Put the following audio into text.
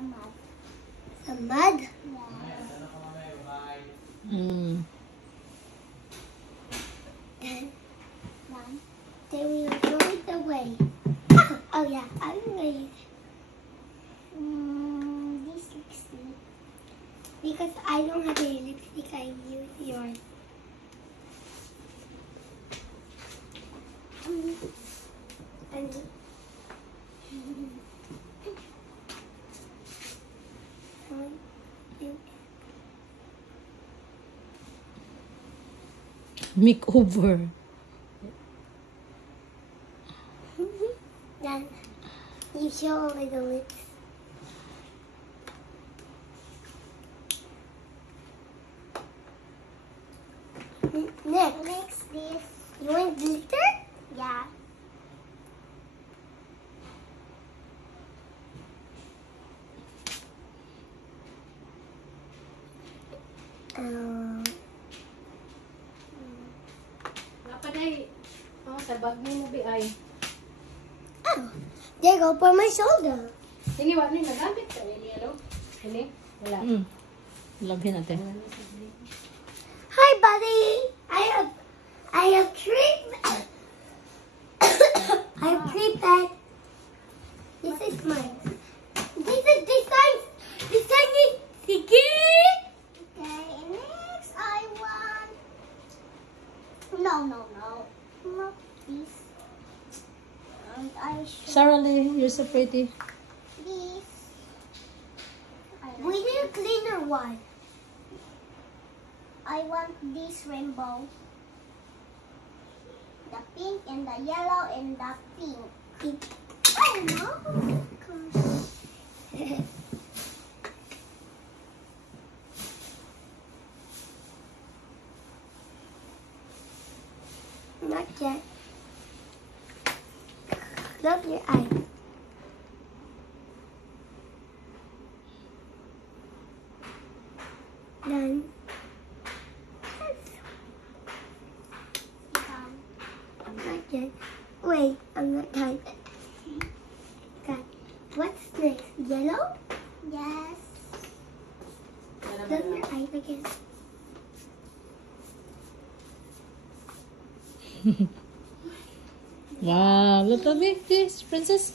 mud. The mud? Yeah. Mm. Then we will throw it away. Oh yeah, I'm ready. This lipstick. Because I don't have any lipstick, I use yours. And Makeover. then you show only the lips. Next, this. You want glitter? Yeah. Napaday. Oh, sa bag mo bi ay. Oh, there you go for my shoulder. Sige, wala ni nagamit ka ni yellow. Ini, wala. Lagyan natin. Hi, buddy. I have three. I have three bags. This is mine. This is design is sticky. Okay, next I want. No. Not this. And I should Sarah Lee, you're so pretty. this. We need a cleaner one. I want this rainbow. The pink and the yellow and the pink. Oh no! Not yet. Love your eye. Done. Not yet. Wait, I'm not done. Okay. What's next? Yellow? Yes. Love your eye again. Wow, look at me, this princess.